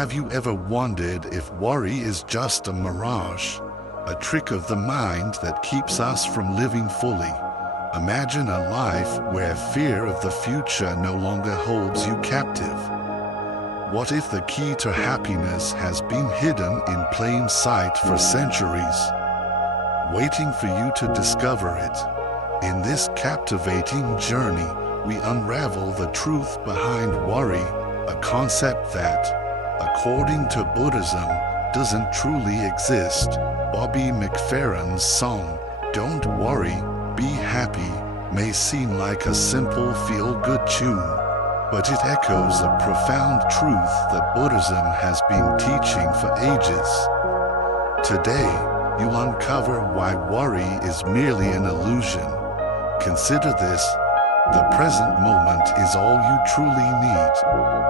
Have you ever wondered if worry is just a mirage, a trick of the mind that keeps us from living fully? Imagine a life where fear of the future no longer holds you captive. What if the key to happiness has been hidden in plain sight for centuries, waiting for you to discover it? In this captivating journey, we unravel the truth behind worry, a concept that, according to Buddhism, doesn't truly exist. Bobby McFerrin's song, "Don't Worry, Be Happy," may seem like a simple feel-good tune, but it echoes a profound truth that Buddhism has been teaching for ages. Today, you'll uncover why worry is merely an illusion. Consider this: the present moment is all you truly need.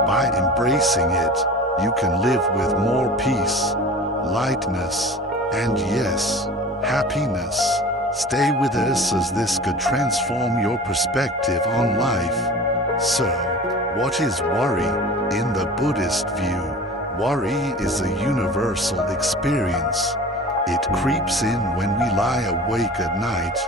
By embracing it, you can live with more peace, lightness, and yes, happiness. Stay with us as this could transform your perspective on life. So, what is worry? In the Buddhist view, worry is a universal experience. It creeps in when we lie awake at night,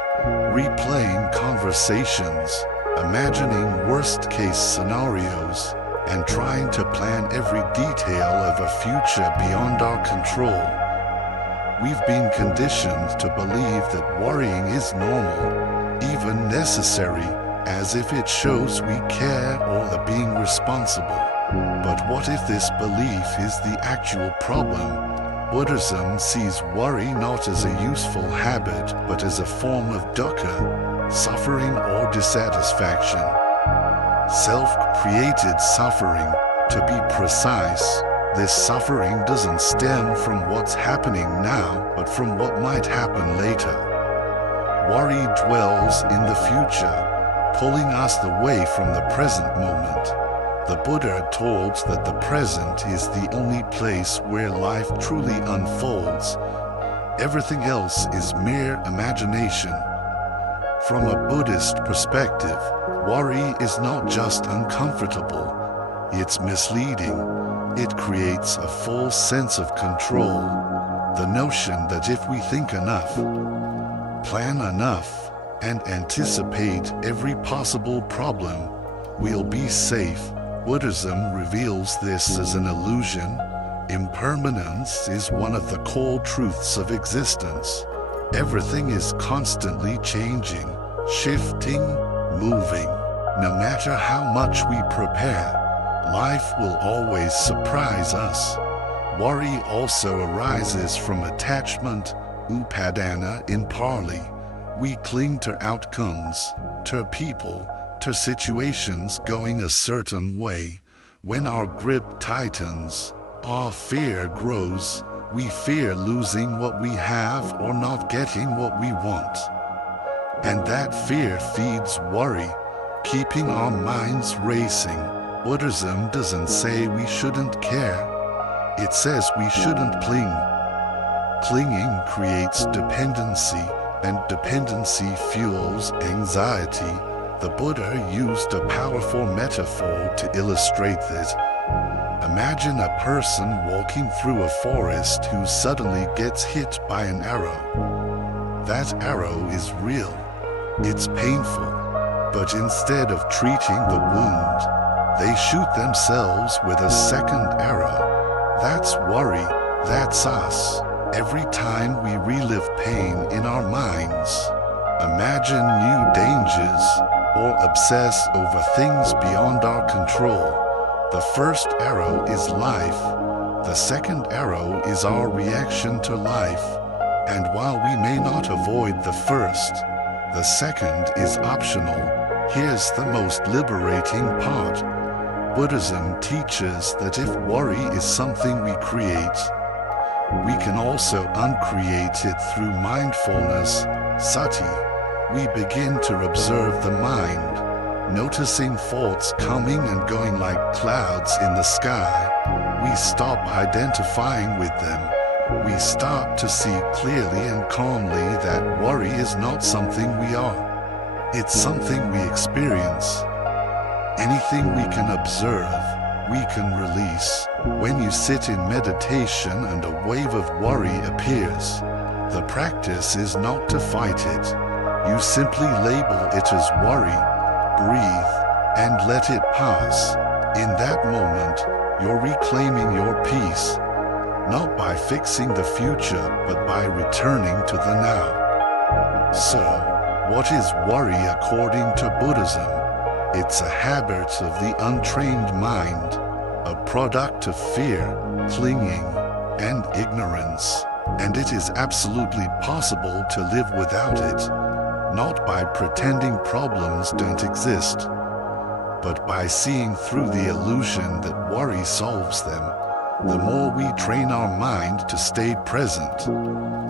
replaying conversations, imagining worst-case scenarios, and trying to plan every detail of a future beyond our control. We've been conditioned to believe that worrying is normal, even necessary, as if it shows we care or are being responsible. But what if this belief is the actual problem? Buddhism sees worry not as a useful habit, but as a form of dukkha, suffering or dissatisfaction. Self-created suffering, to be precise. This suffering doesn't stem from what's happening now, but from what might happen later. Worry dwells in the future, pulling us away from the present moment. The Buddha taught that the present is the only place where life truly unfolds. Everything else is mere imagination. From a Buddhist perspective, worry is not just uncomfortable, it's misleading. It creates a false sense of control. The notion that if we think enough, plan enough, and anticipate every possible problem, we'll be safe. Buddhism reveals this as an illusion. Impermanence is one of the core truths of existence. Everything is constantly changing, shifting, moving. No matter how much we prepare, life will always surprise us. Worry also arises from attachment, upadana in Pali. We cling to outcomes, to people, to situations going a certain way. When our grip tightens, our fear grows. We fear losing what we have or not getting what we want. And that fear feeds worry, keeping our minds racing. Buddhism doesn't say we shouldn't care. It says we shouldn't cling. Clinging creates dependency, and dependency fuels anxiety. The Buddha used a powerful metaphor to illustrate this. Imagine a person walking through a forest who suddenly gets hit by an arrow. That arrow is real. It's painful. But instead of treating the wound, they shoot themselves with a second arrow. That's worry. That's us. Every time we relive pain in our minds, imagine new dangers, or obsess over things beyond our control. The first arrow is life. The second arrow is our reaction to life. And while we may not avoid the first, the second is optional. Here's the most liberating part. Buddhism teaches that if worry is something we create, we can also uncreate it through mindfulness, sati. We begin to observe the mind, noticing thoughts coming and going like clouds in the sky. We stop identifying with them. We start to see clearly and calmly that worry is not something we are. It's something we experience. Anything we can observe, we can release. When you sit in meditation and a wave of worry appears, the practice is not to fight it. You simply label it as worry, breathe, and let it pass. In that moment, you're reclaiming your peace, not by fixing the future, but by returning to the now. So, what is worry according to Buddhism? It's a habit of the untrained mind, a product of fear, clinging, and ignorance. And it is absolutely possible to live without it, not by pretending problems don't exist, but by seeing through the illusion that worry solves them. The more we train our mind to stay present,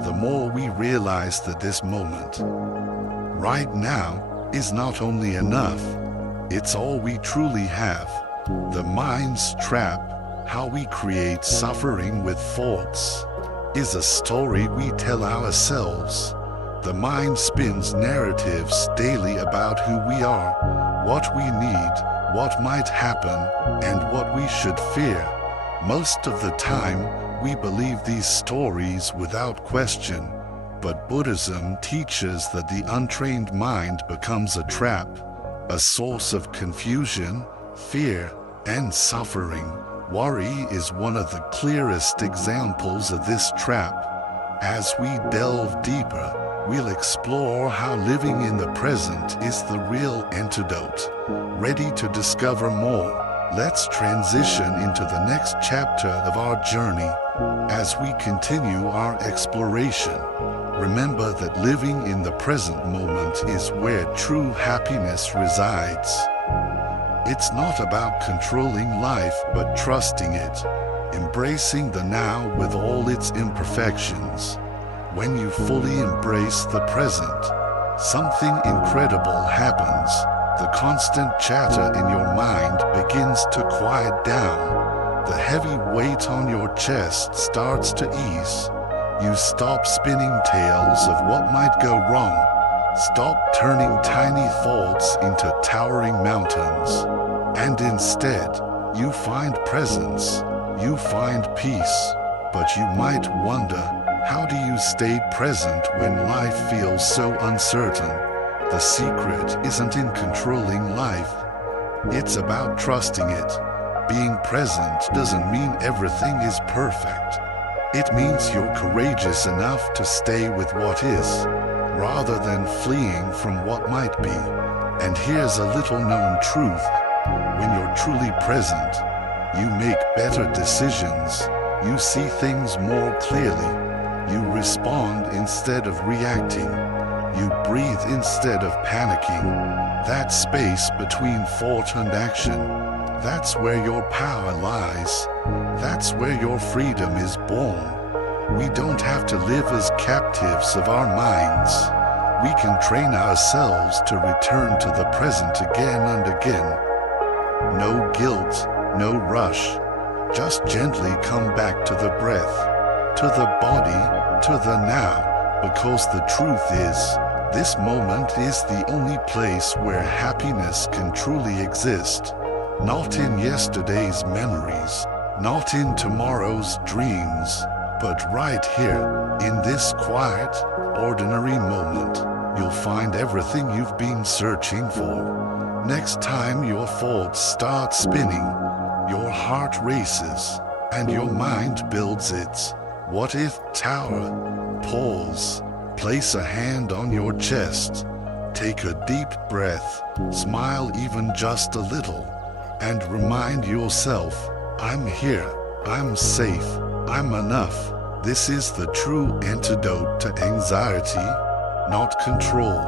the more we realize that this moment, right now, is not only enough, it's all we truly have. The mind's trap, how we create suffering with thoughts, is a story we tell ourselves. The mind spins narratives daily about who we are, what we need, what might happen, and what we should fear. Most of the time, we believe these stories without question, but Buddhism teaches that the untrained mind becomes a trap, a source of confusion, fear, and suffering. Worry is one of the clearest examples of this trap. As we delve deeper, we'll explore how living in the present is the real antidote. Ready to discover more? Let's transition into the next chapter of our journey. As we continue our exploration, remember that living in the present moment is where true happiness resides. It's not about controlling life, but trusting it, embracing the now with all its imperfections. When you fully embrace the present, something incredible happens. The constant chatter in your mind begins to quiet down. The heavy weight on your chest starts to ease. You stop spinning tales of what might go wrong. Stop turning tiny thoughts into towering mountains. And instead, you find presence. You find peace. But you might wonder, how do you stay present when life feels so uncertain? The secret isn't in controlling life. It's about trusting it. Being present doesn't mean everything is perfect. It means you're courageous enough to stay with what is, rather than fleeing from what might be. And here's a little known truth. When you're truly present, you make better decisions. You see things more clearly. You respond instead of reacting. You breathe instead of panicking. That space between thought and action, that's where your power lies. That's where your freedom is born. We don't have to live as captives of our minds. We can train ourselves to return to the present again and again. No guilt, no rush. Just gently come back to the breath, to the body, to the now, because the truth is, this moment is the only place where happiness can truly exist. Not in yesterday's memories, not in tomorrow's dreams, but right here, in this quiet, ordinary moment, you'll find everything you've been searching for. Next time your thoughts start spinning, your heart races, and your mind builds its what if tower. Pause, place a hand on your chest, take a deep breath, smile even just a little, and remind yourself, I'm here, I'm safe, I'm enough. This is the true antidote to anxiety, not control,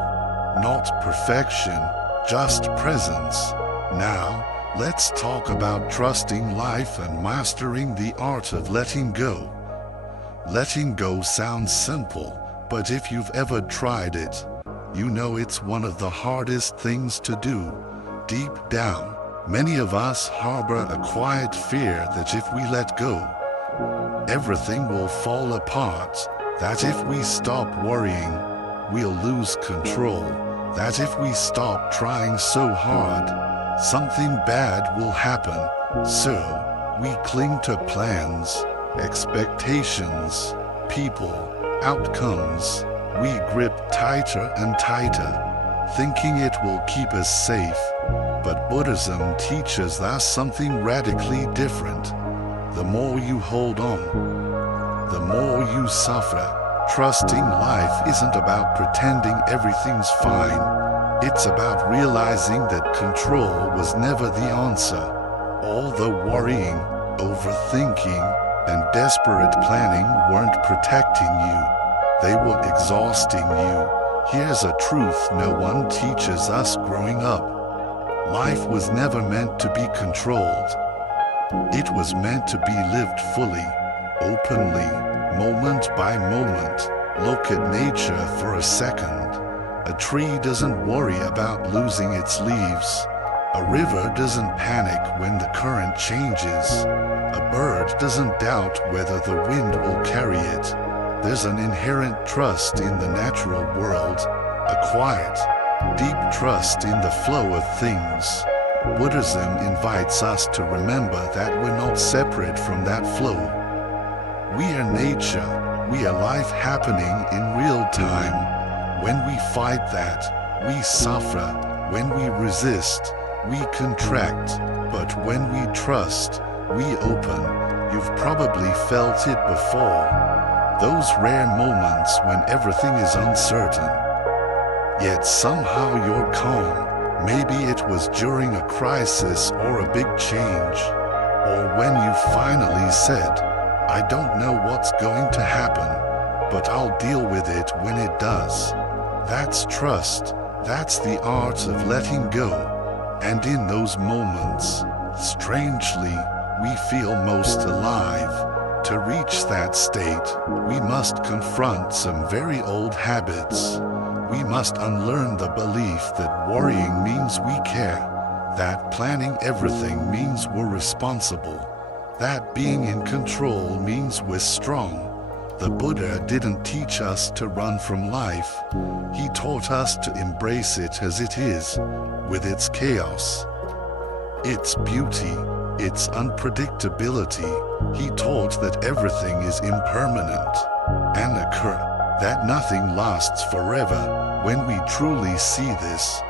not perfection, just presence. Now, let's talk about trusting life and mastering the art of letting go. Letting go sounds simple, but if you've ever tried it, you know it's one of the hardest things to do. Deep down, many of us harbor a quiet fear that if we let go, everything will fall apart, that if we stop worrying, we'll lose control, that if we stop trying so hard, something bad will happen. So, we cling to plans, expectations, people, outcomes. We grip tighter and tighter, thinking it will keep us safe. But Buddhism teaches us something radically different. The more you hold on, the more you suffer. Trusting life isn't about pretending everything's fine. It's about realizing that control was never the answer. All the worrying, overthinking, and desperate planning weren't protecting you. They were exhausting you. Here's a truth no one teaches us growing up. Life was never meant to be controlled. It was meant to be lived fully, openly, moment by moment. Look at nature for a second. A tree doesn't worry about losing its leaves. A river doesn't panic when the current changes. A bird doesn't doubt whether the wind will carry it. There's an inherent trust in the natural world, a quiet, deep trust in the flow of things. Buddhism invites us to remember that we're not separate from that flow. We are nature, we are life happening in real time. When we fight that, we suffer. When we resist, we contract. But when we trust, we open. You've probably felt it before. Those rare moments when everything is uncertain. Yet somehow you're calm. Maybe it was during a crisis or a big change. Or when you finally said, I don't know what's going to happen, but I'll deal with it when it does. That's trust. That's the art of letting go. And in those moments, strangely, we feel most alive. To reach that state, we must confront some very old habits. We must unlearn the belief that worrying means we care, that planning everything means we're responsible, that being in control means we're strong. The Buddha didn't teach us to run from life. He taught us to embrace it as it is, with its chaos, its beauty, its unpredictability. He taught that everything is impermanent and occur, that nothing lasts forever. When we truly see this,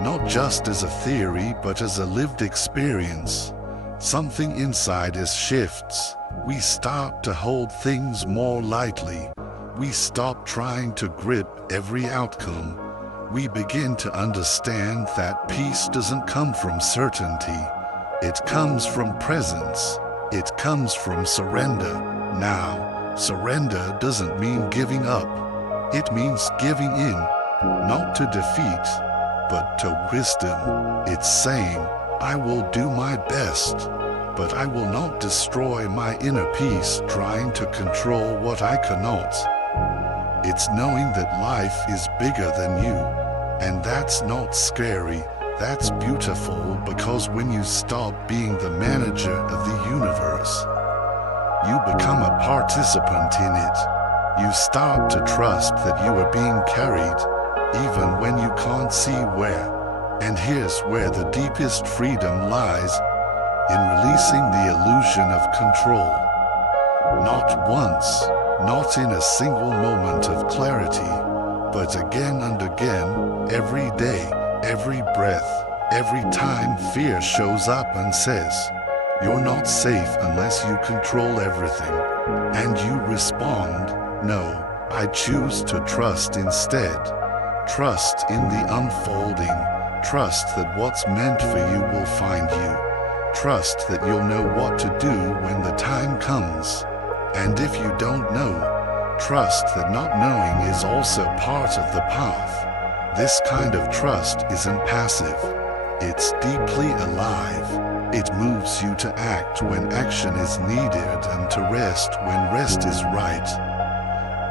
not just as a theory but as a lived experience, something inside us shifts. We start to hold things more lightly. We stop trying to grip every outcome. We begin to understand that peace doesn't come from certainty. It comes from presence. It comes from surrender. Now, surrender doesn't mean giving up. It means giving in, not to defeat, but to wisdom. It's saying, I will do my best, but I will not destroy my inner peace trying to control what I cannot. It's knowing that life is bigger than you, and that's not scary. That's beautiful, because when you stop being the manager of the universe, you become a participant in it. You start to trust that you are being carried, even when you can't see where. And here's where the deepest freedom lies, in releasing the illusion of control. Not once, not in a single moment of clarity, but again and again, every day, every breath, every time fear shows up and says, you're not safe unless you control everything. And you respond, no, I choose to trust instead. Trust in the unfolding. Trust that what's meant for you will find you. Trust that you'll know what to do when the time comes. And if you don't know, trust that not knowing is also part of the path. This kind of trust isn't passive. It's deeply alive. It moves you to act when action is needed and to rest when rest is right.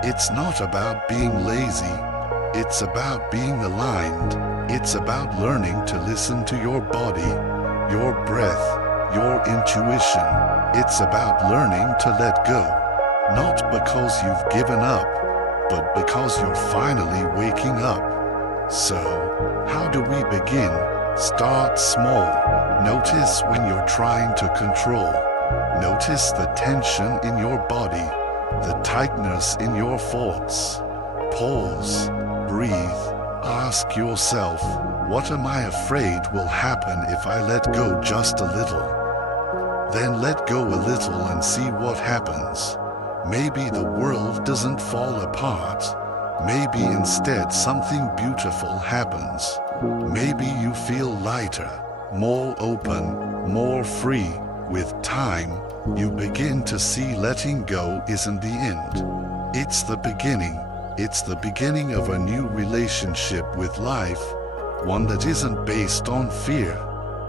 It's not about being lazy. It's about being aligned. It's about learning to listen to your body, your breath, your intuition. It's about learning to let go, not because you've given up, but because you're finally waking up. So, how do we begin? Start small. Notice when you're trying to control. Notice the tension in your body, the tightness in your thoughts. Pause, breathe, ask yourself, what am I afraid will happen if I let go just a little? Then let go a little and see what happens. Maybe the world doesn't fall apart. Maybe instead something beautiful happens. Maybe you feel lighter, more open, more free. With time, you begin to see letting go isn't the end. It's the beginning. It's the beginning of a new relationship with life, one that isn't based on fear,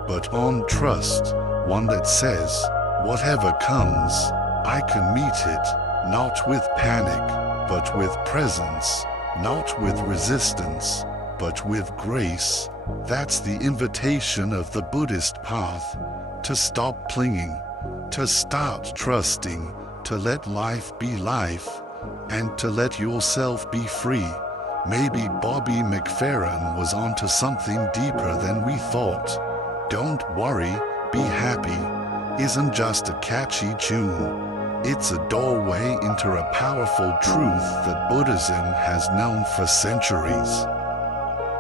but on trust, one that says, whatever comes, I can meet it, not with panic, but with presence, not with resistance, but with grace. That's the invitation of the Buddhist path, to stop clinging, to start trusting, to let life be life, and to let yourself be free. Maybe Bobby McFerrin was onto something deeper than we thought. Don't worry, be happy isn't just a catchy tune. It's a doorway into a powerful truth that Buddhism has known for centuries.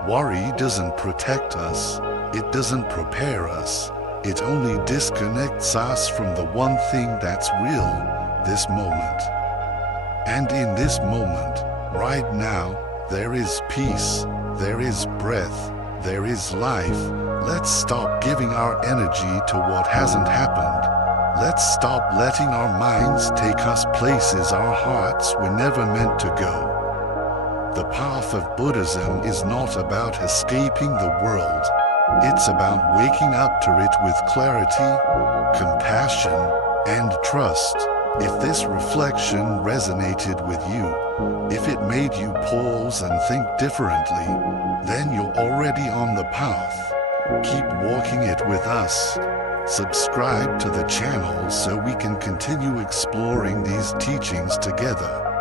Worry doesn't protect us, it doesn't prepare us, it only disconnects us from the one thing that's real, this moment. And in this moment, right now, there is peace, there is breath, there is life. Let's stop giving our energy to what hasn't happened. Let's stop letting our minds take us places our hearts were never meant to go. The path of Buddhism is not about escaping the world. It's about waking up to it with clarity, compassion, and trust. If this reflection resonated with you, if it made you pause and think differently, then you're already on the path. Keep walking it with us. Subscribe to the channel so we can continue exploring these teachings together.